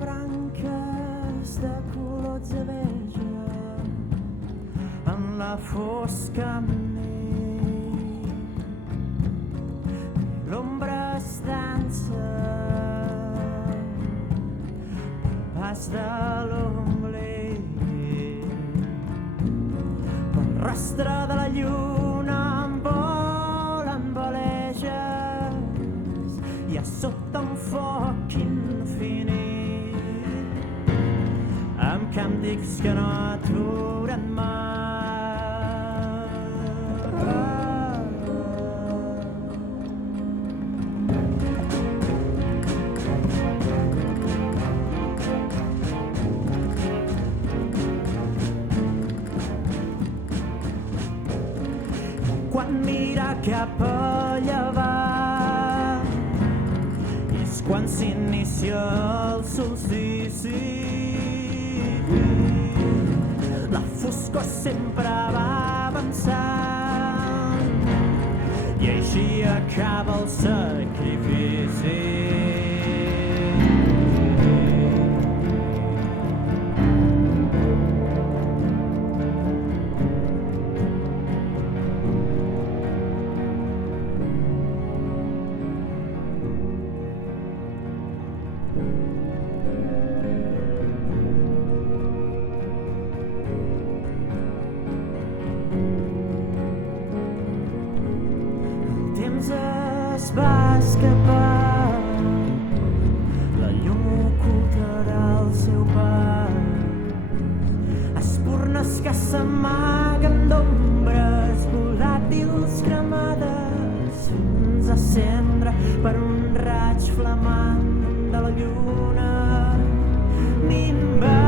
branques de colors de beige en la fosca nit. L'ombra es dansa pel pas de l'omblit, pel rastre de la lluna volen voleges i a sota un foc infinit amb càntics que no aturen mai. Quan mira cap a llevant és quan s'inicia el solstici. La foscor sempre va avançant i així acaba el sacrifici. Es va escapar, la llum ocultarà el seu pas, espurnes que s'amaguen d'ombres volàtils cremades fins a cendra per un raig flamant de la lluna minvant.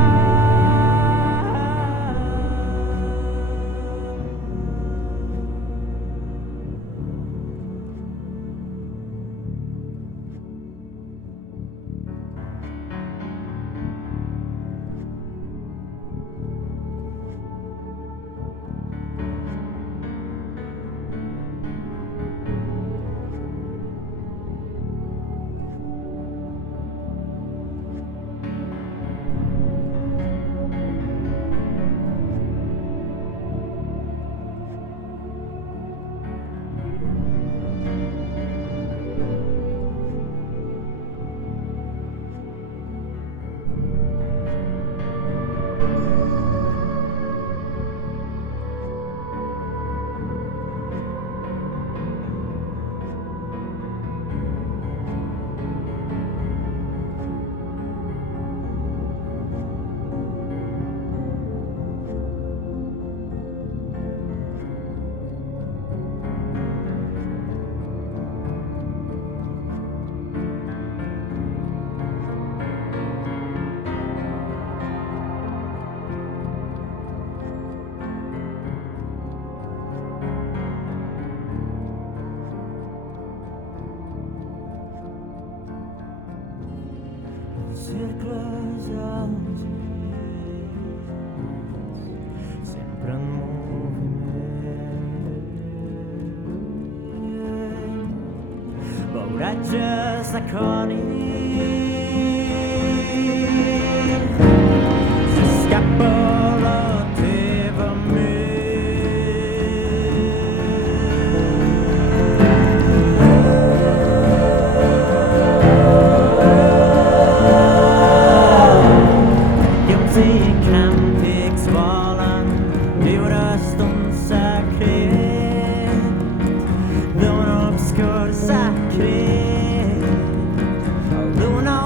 Cercles als ulls, sempre en moviment, beuratges de cònill, s'escapa la teva ment. I càntics volen lliures d'un secret, d'un obscur secret, d'una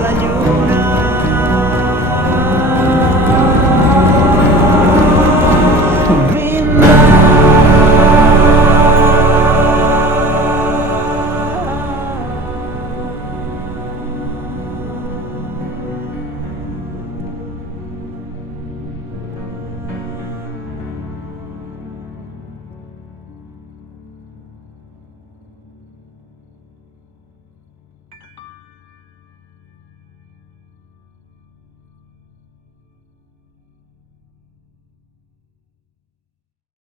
mellan